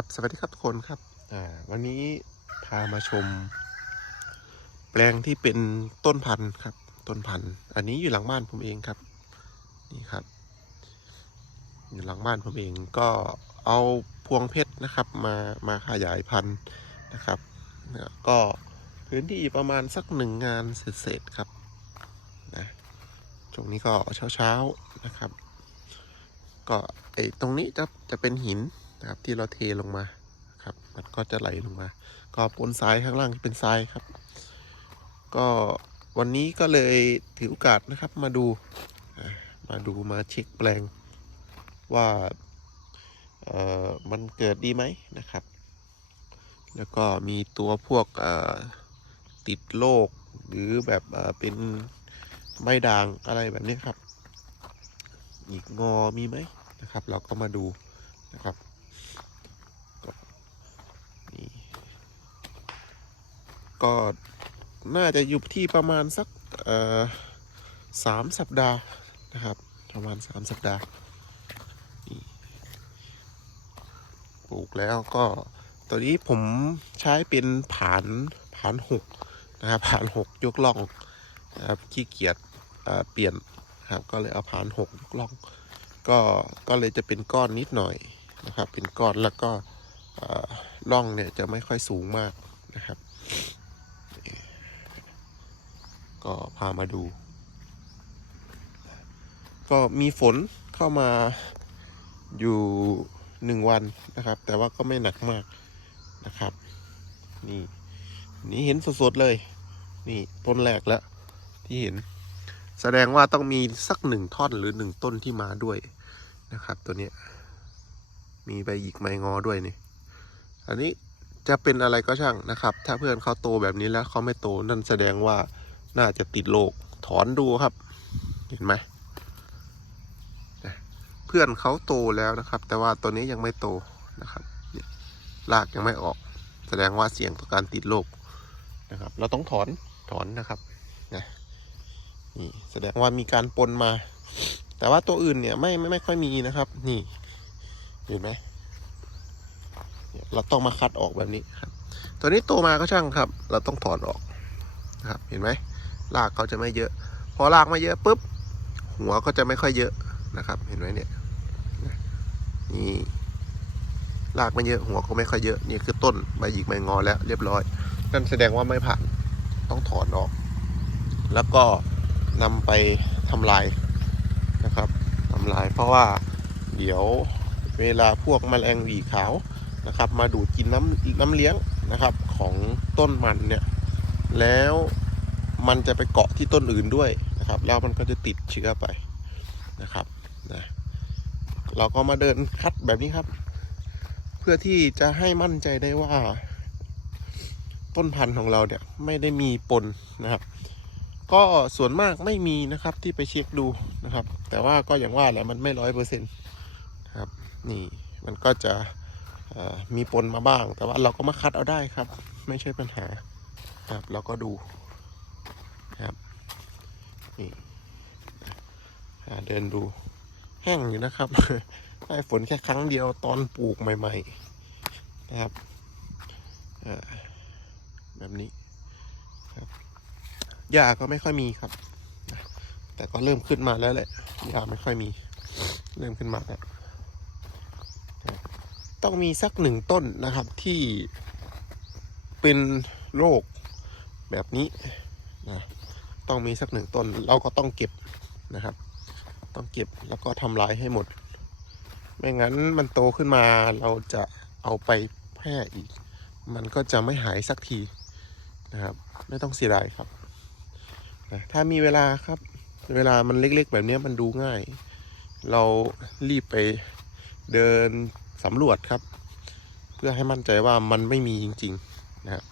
ครับ สวัสดีครับทุกคนครับวันนี้พามาชม แปลงที่เป็นต้นพันธุ์ครับ ต้นพันธุ์ อันนี้อยู่หลังบ้านผมเองครับ นี่ครับ อยู่หลังบ้านผมเองก็เอาพวงเพชรนะครับ มามาขยายพันธุ์นะครับ ก็พื้นที่ประมาณสักหนึ่งงานเศษๆครับนะช่วงนี้ก็เช้าๆนะครับ ก็ไอตรงนี้จะจะเป็นหิน นะครับที่เราเทลงมาครับ มันก็จะไหลลงมา ก็ปนทรายข้างล่างเป็นทรายครับ ก็วันนี้ก็เลยถือโอกาสนะครับมาดูมาดูมาเช็คแปลงว่าเอ่อมันเกิดดีไหมนะครับ แล้วก็มีตัวพวกเอ่อติดโรคหรือแบบเอ่อเป็นใบด่างอะไรแบบนี้ครับ อีกงอมีไหมนะครับ เราก็มาดูนะครับก็นี่ ก็น่าจะอยู่ที่ประมาณสักสามสัปดาห์นะครับ ประมาณสามสัปดาห์ปลูกแล้วก็ตัวนี้ผมใช้เป็นผานผานหกนะครับผานหกยกล่องนะครับขี้เกียจเเปลี่ยนครับก็เลยเอาผานหกยกล่อง ก็ก็เลยจะเป็นก้อนนิดหน่อยนะครับ เป็นก้อนแล้วก็ล่องเนี่ยจะไม่ค่อยสูงมากนะครับ ก็พามาดู ก็มีฝนเข้ามาอยู่หนึ่งวันนะครับ แต่ว่าก็ไม่หนักมากนะครับ นี่นี่เห็นสดๆเลย นี่ต้นแรกแล้ว ที่เห็น แสดงว่าต้องมีสักหนึ่งท่อนหรือหนึ่งต้นที่มาด้วยนะครับ ตัวนี้มีใบหยิกไม้งอด้วยนี่ อันนี้จะเป็นอะไรก็ช่างนะครับ ถ้าเพื่อนเขาโตแบบนี้แล้วเขาไม่โตนั่นแสดงว่า น่าจะติดโรคถอนดูครับ เห็นไหมเพื่อนเขาโตแล้วนะครับ แต่ว่าตัวนี้ยังไม่โตนะครับรากยังไม่ออก แสดงว่าเสี่ยงต่อการติดโรคนะครับ เราต้องถอนถอนนะครับนะนี่แสดงว่ามีการปนมา แต่ว่าตัวอื่นเนี่ยไม่ไม่ไม่ค่อยมีนะครับ นี่เห็นไหมเราต้องมาคัดออกแบบนี้ครับ ตัวนี้โตมาก็ช่างครับ เราต้องถอนออกนะครับ เห็นไหม รากเขาจะไม่เยอะ พอรากไม่เยอะปุ๊บ หัวก็จะไม่ค่อยเยอะนะครับ เห็นไหมเนี่ยนี่รากไม่เยอะหัวก็ไม่ค่อยเยอะนี่คือต้นใบหยิกใบงอแล้ว เรียบร้อย นั่นแสดงว่าไม่ผ่านต้องถอนออก แล้วก็นำไปทำลายนะครับทำลายเพราะว่าเดี๋ยวเวลาพวกแมลงหวีขาวนะครับ มาดูดกินน้ำน้ำเลี้ยงนะครับของต้นมันเนี่ยแล้ว มันจะไปเกาะที่ต้นอื่นด้วยนะครับ แล้วมันก็จะติดเชื้อไปนะครับนะเราก็มาเดินคัดแบบนี้ครับ เพื่อที่จะให้มั่นใจได้ว่า ต้นพันธุ์ของเราเนี่ยไม่ได้มีปนนะครับ ก็ส่วนมากไม่มีนะครับที่ไปเช็คดูนะครับ แต่ว่าก็อย่างว่าแหละมันไม่ร้อยเปอร์เซ็นต์ครับนี่มันก็จะมีปนมาบ้าง แต่ว่าเราก็มาคัดเอาได้ครับ ไม่ใช่ปัญหาครับเราก็ดูครับนี่อ่า เดินดูแห้งอยู่นะครับได้ฝนแค่ครั้งเดียวตอนปลูกใหม่ ๆ นะครับแบบนี้หญ้าก็ไม่ค่อยมีครับ แต่ก็เริ่มขึ้นมาแล้วแหละหญ้าไม่ค่อยมี เริ่มขึ้นมาแล้วต้องมีสักหนึ่งต้นนะครับที่เป็นโรคแบบนี้นะต้องมีสักหนึ่งต้นเราก็ต้องเก็บนะครับ ต้องเก็บแล้วก็ทำลายให้หมด ไม่งั้นมันโตขึ้นมาเราจะเอาไปแพร่อีก มันก็จะไม่หายสักทีนะครับ ไม่ต้องเสียดายครับนะถ้ามีเวลาครับ เวลามันเล็กๆ แบบนี้มันดูง่าย เรารีบไปเดินสำรวจครับ เพื่อให้มั่นใจว่ามันไม่มีจริงๆนะครับ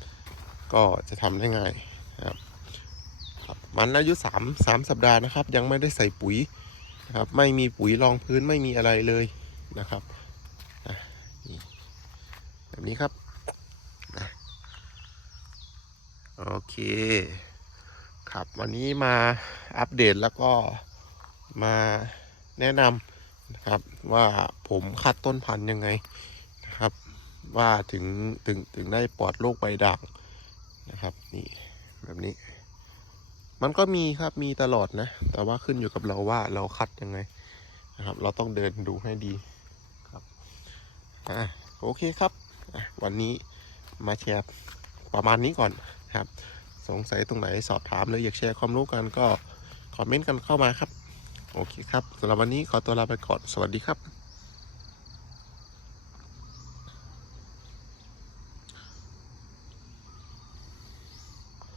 ก็จะทำได้ง่ายนะครับครับมันอายุสามสามสัปดาห์นะครับ ยังไม่ได้ใส่ปุ๋ย นะครับไม่มีปุ๋ยรองพื้นไม่มีอะไรเลยนะครับแบบนี้ครับโอเค ครับวันนี้มาอัปเดตแล้วก็มาแนะนำนะครับว่าผมคัดต้นพันธุ์ยังไงนะครับ ว่าถึงถึงถึงได้ปลอดโรคใบด่างนะครับ นี่แบบนี้ มันก็มีครับมีตลอดนะ แต่ว่าขึ้นอยู่กับเราว่าเราคัดยังไงนะครับ เราต้องเดินดูให้ดีครับอ่าโอเคครับ วันนี้มาแชร์ประมาณนี้ก่อนครับ สงสัยตรงไหนสอบถามหรืออยากแชร์ความรู้กันก็คอมเมนต์กันเข้ามาครับ โอเคครับสำหรับวันนี้ขอตัวลาไปก่อน สวัสดีครับ